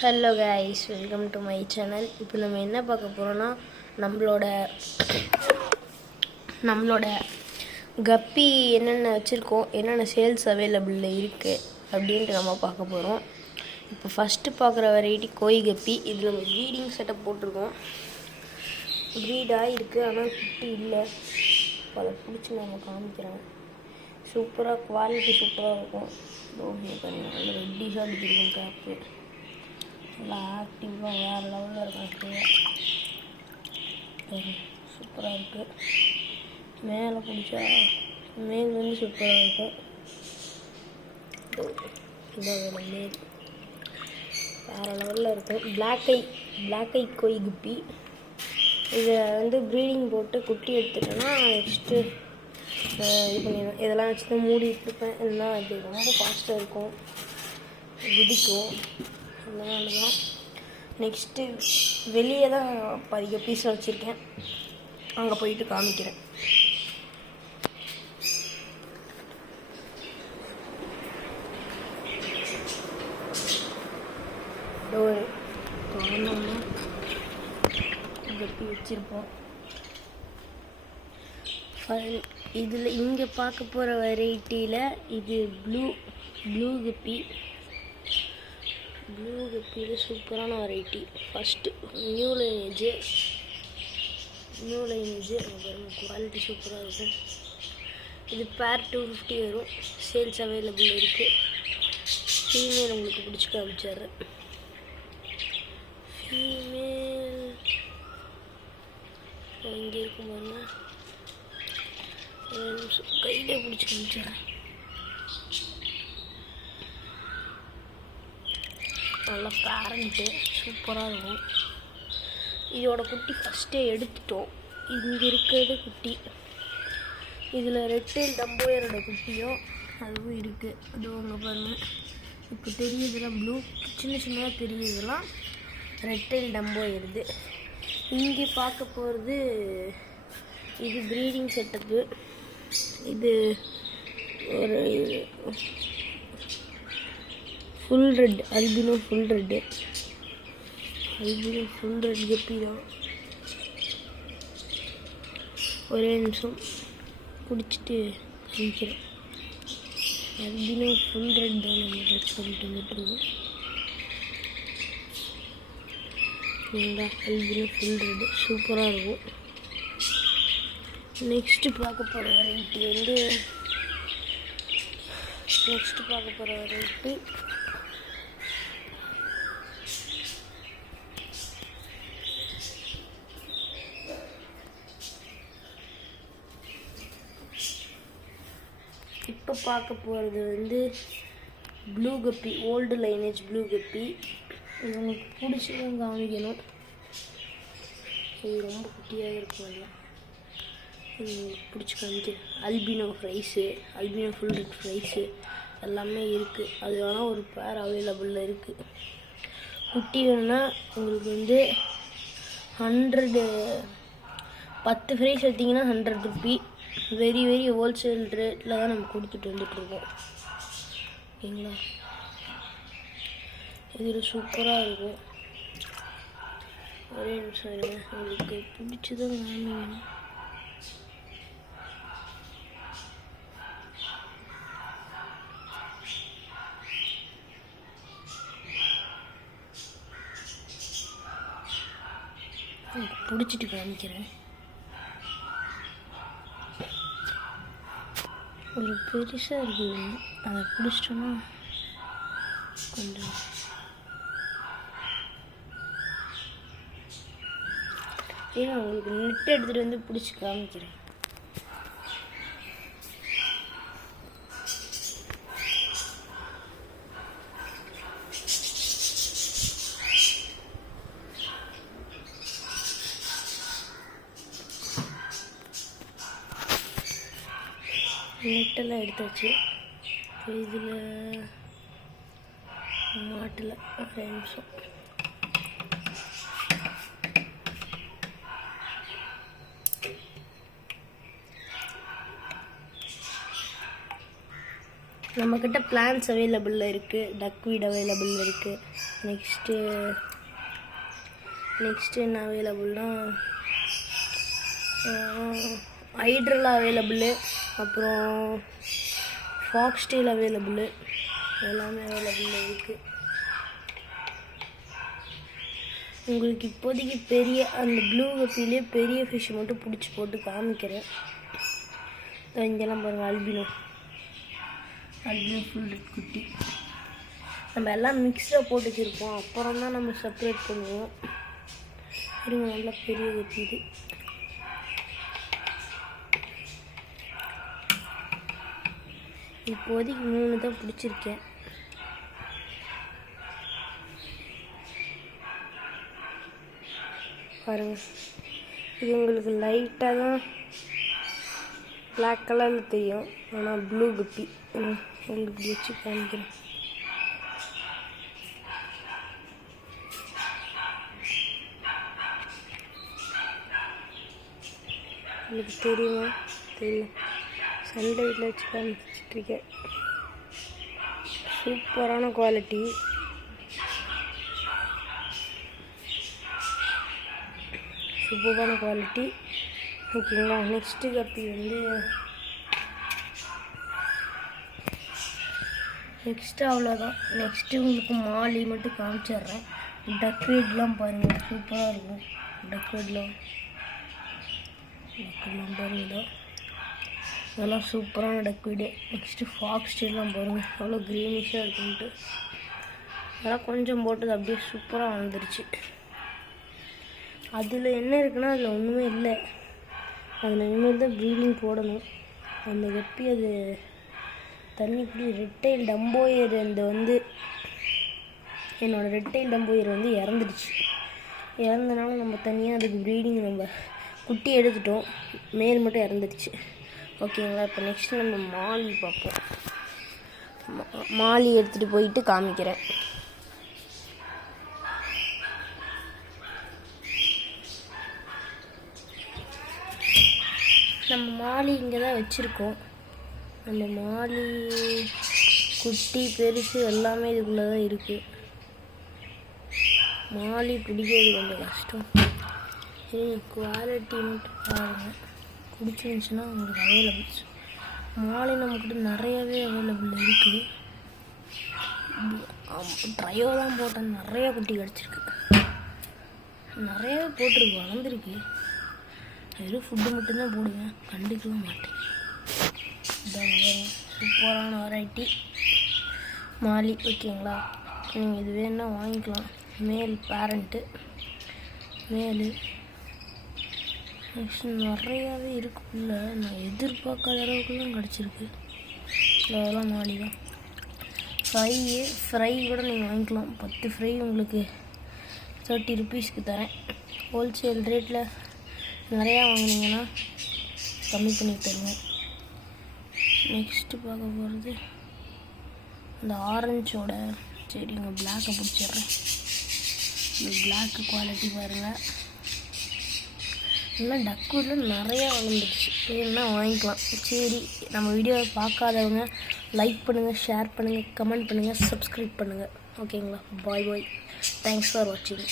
Hello guys, welcome to my channel. இப்போ நம்ம என்ன பார்க்க போகிறோன்னா நம்மளோட கப்பி என்னென்ன வச்சுருக்கோம், என்னென்ன சேல்ஸ் அவைலபிளில் இருக்குது அப்படின்ட்டு நம்ம பார்க்க போகிறோம். இப்போ ஃபஸ்ட்டு பார்க்குற வெரைட்டி கோய் கப்பி. இது நம்ம ப்ரீடிங் செட்டப் போட்டிருக்கோம். ப்ரீடாக இருக்குது, ஆனால் குட்டி இல்லை. அதை பிடிச்சி நம்ம காமிக்கிறேன். சூப்பராக குவாலிட்டி சூப்பராக இருக்கும். பாருங்கள், நல்ல ரெட்டிஷாக அடிச்சிருக்கும் கேப்பு. நல்லா ஆக்டிவாக வேறு லெவலில் இருக்கும். சூப்பராக இருக்குது. மேலே பிடிச்சா மேல் வந்து சூப்பராக இருக்கும். இதாக மேல் வேறு லெவலில் இருக்கும். பிளாக் ஐ கோய் குப்பி. இதை வந்து ப்ரீடிங் போட்டு குட்டி எடுத்துட்டோன்னா நெக்ஸ்ட்டு இது பண்ணிடுவேன். இதெல்லாம் வச்சு தான் மூடி விட்டுருப்பேன். இல்லைன்னா இது ரொம்ப ஃபாஸ்ட்டாக இருக்கும், குதிக்கும். அதனால தான் நெக்ஸ்ட்டு வெளியே தான் பாதிக்க பீஸை வச்சுருக்கேன். அங்கே போயிட்டு காமிக்கிறேன். டோர் திறந்தோம்னா கப்பி வச்சுருப்போம். இதில் இங்கே பார்க்க போகிற வெரைட்டியில் இது ப்ளூ கப்பி. ப்ளூ கப்பியில் சூப்பரான variety. First new lineage quality சூப்பராக இருக்கும். இது பேர் 250 வரும். சேல்ஸ் அவைலபிள் இருக்குது. ஃபீமேல் உங்களுக்கு பிடிச்சி காமிச்சாரு. ஃபீமேல் இங்கே இருக்கும் பாருங்க. கையிலே பிடிச்சி காமிச்சாரேன். நல்லா பேரண்ட்டு சூப்பராக இருக்கும். இதோட குட்டி ஃபஸ்ட்டே எடுத்துட்டோம். இங்கே இருக்கிறது குட்டி. இதில் ரெட்டெயில் டம்போயரோட குட்டியும் அதுவும் இருக்குது. அதுவும் அங்கே பாருங்கள். இப்போ தெரியுதுலாம் ப்ளூ சின்னதாக தெரியுதுலாம் ரெட்டெயில் டம்போயருது. இங்கே பார்க்க போகிறது இது ப்ரீடிங் செட்டப்பு. இது ஒரு full red albino full red கப்பி தான். ஒரே நிமிஷம் பிடிச்சிட்டு காமிக்கிறேன். அல்பினோ ஃபுல் ரெட் தான் நம்ம ரெட் பண்ணிட்டு வந்துட்டுருக்கோம். அல்பினோ ஃபுல் ரெட் சூப்பராக இருக்கும். நெக்ஸ்ட்டு பார்க்க போகிற வெரைட்டி இப்போ பார்க்க போகிறது வந்து ப்ளூ கப்பி, ஓல்டு லைனேஜ் ப்ளூ கப்பி. இது உங்களுக்கு பிடிச்சதும் காமிக்கணும். இது ரொம்ப குட்டியாக இருக்கும். எல்லாம் இது உங்களுக்கு பிடிச்சி காமிக்கிறேன். அல்பினோ ஃபுல் ரெட் ஃப்ரைஸு எல்லாமே இருக்குது. அது வேணால் ஒரு பேர் அவைலபிளில் இருக்குது. குட்டி வேணுன்னா உங்களுக்கு வந்து 10 ஃப்ரைஸ் எடுத்திங்கன்னா 100 ருப்பி. வெரி ஹோல்சேல் ரேட்டில் தான் நம்ம கொடுத்துட்டு வந்துட்டுருக்கோம். ஓகேங்களா? இதில் சூப்பராக இருக்கும். ஒரே நிமிஷம் இருங்க, உங்களுக்கு பிடிச்சதும் காமிங்க. பிடிச்சிட்டு காமிக்கிறேன். ஒரு பெருசாக இருக்குது. அதை பிடிச்சிட்டோன்னா கொஞ்சம் உங்களுக்கு நெட் எடுத்துகிட்டு வந்து பிடிச்சி காமிக்கிறேன். நெட்டெல்லாம் எடுத்தாச்சு. இதில் மாட்டில் ஒரு நிமிஷம் நம்மக்கிட்ட பிளான்ஸ் அவைலபிளில் இருக்குது, டக்வீட் அவைலபிள் இருக்குது. நெக்ஸ்ட்டு என்ன அவைலபிள்னா ஹைட்ரலா அவைலபிள், அப்புறம் ஃபாக்ஸ்டெயில் அவைலபிள், எல்லாமே அவைலபிளில் இருக்குது. உங்களுக்கு இப்போதைக்கு பெரிய அந்த ப்ளூ கப்பிலே பெரிய ஃபிஷ் மட்டும் பிடிச்சி போட்டு காமிக்கிறேன். இங்கெல்லாம் பாருங்கள், அல்பினோ ஃபுல் ரெட் குட்டி. நம்ம எல்லாம் மிக்ஸாக போட்டு வச்சுருப்போம், அப்புறம் தான் நம்ம செப்பரேட் பண்ணுவோம். இருங்க, நல்லா பெரிய கப்பி இது. இப்போதைக்கு 3 தான் பிடிச்சிருக்கேன். பாருங்கள், இது உங்களுக்கு லைட்டாக தான் பிளாக் கலரில் தெரியும், ஆனால் ப்ளூ கப்பி. உங்களுக்கு வச்சு காமிக்கிறேன். உங்களுக்கு தெரியுமா? தெரியும். சன்லைட்டில் வச்சு காமிச்சிட்ருக்கேன். சூப்பரான குவாலிட்டி. சூப்பரான குவாலிட்டி. ஓகேங்களா. நெக்ஸ்ட்டு கப்பி நெக்ஸ்ட்டு அவ்வளோதான். நெக்ஸ்ட்டு உங்களுக்கு மாலி மட்டும் காமிச்சிட்றேன். டக்வீட்லாம் பாருங்கள், சூப்பராக இருக்கும். டக்வீட்லாம் பாருங்களா, இதெல்லாம் சூப்பரான டக்வீடு. நெக்ஸ்ட்டு ஃபாக்ஸ்டெயிலாம் பாருங்கள், எவ்வளோ க்ரீனிஷாக இருக்குன்ட்டு. அதெல்லாம் கொஞ்சம் போட்டது அப்படியே சூப்பராக வந்துருச்சு. அதில் என்ன இருக்குன்னா, அதில் ஒன்றுமே இல்லை. அதில் இனிமேல் தான் ப்ரீடிங் போடணும். அந்த கப்பி அது தண்ணி இப்படி ரெட்டைல் டம்போயர் என்னோடய ரெட்டைல் டம்போயர் இறந்துடுச்சு. இறந்தனால நம்ம தனியாக அதுக்கு ப்ரீடிங் நம்ம குட்டி எடுத்துட்டோம், மேல் மட்டும் இறந்துடுச்சு. ஓகேங்களா. இப்போ நெக்ஸ்ட்டு நம்ம மாலி பார்ப்போம். மாலி எடுத்துகிட்டு போயிட்டு காமிக்கிறேன். நம்ம மாலி இங்கே தான் வச்சுருக்கோம். நம்ம மாலி குட்டி பெருசு எல்லாமே இதுக்குள்ளே தான் இருக்குது. மாலி பிடிக்கிறது கொஞ்சம் கஷ்டம். குவாலிட்டி மட்டும் பாருங்கள், பிடிச்சிருந்துச்சுன்னா உங்களுக்கு அவைலபிள்ஸ். மாலி நம்மக்கிட்ட நிறையவே அவைலபிள் இருக்குது. ட்ரையோ தான் போட்டேன், நிறையா குட்டி கிடச்சிருக்கு. நிறையாவே போட்டிருக்கு, வளர்ந்துருக்கு. வெறும் ஃபுட்டு மட்டும்தான் போடுவேன், கண்டுக்கலாம் மாட்டேன். இதான் சூப்பரான வெரைட்டி மாலி. ஓகேங்களா. நீங்கள் இது வேணுன்னா வாங்கிக்கலாம். மேல் பேரண்ட்டு, மேலு. நெக்ஸ்ட் நிறையாவே இருக்குள்ள, நான் எதிர்பார்க்காத அளவுக்குலாம் கிடச்சிருக்கு. அதெல்லாம் மாலி தான். ஃப்ரை கூட நீங்கள் வாங்கிக்கலாம். 10 ஃப்ரை உங்களுக்கு 30 ருபீஸ்க்கு தரேன். ஹோல்சேல் ரேட்டில் நிறையா வாங்கினீங்கன்னா கம்மி பண்ணி தருவேன். நெக்ஸ்ட்டு பார்க்க போகிறது இந்த ஆரஞ்சோட. சரி, இங்கே பிளாக்கை பிடிச்சிட்றேன். இந்த பிளாக்கு குவாலிட்டி பாருங்கள். இன்னும் டக்வீடில் நிறையா வளர்ந்துடுச்சு, வேணுன்னா வாங்கிக்கலாம். சரி, நம்ம வீடியோவை பார்க்காதவங்க லைக் பண்ணுங்கள், ஷேர் பண்ணுங்கள், கமெண்ட் பண்ணுங்கள், சப்ஸ்கிரைப் பண்ணுங்கள். ஓகேங்களா. பாய் பாய். தேங்க்ஸ் ஃபார் வாட்சிங்.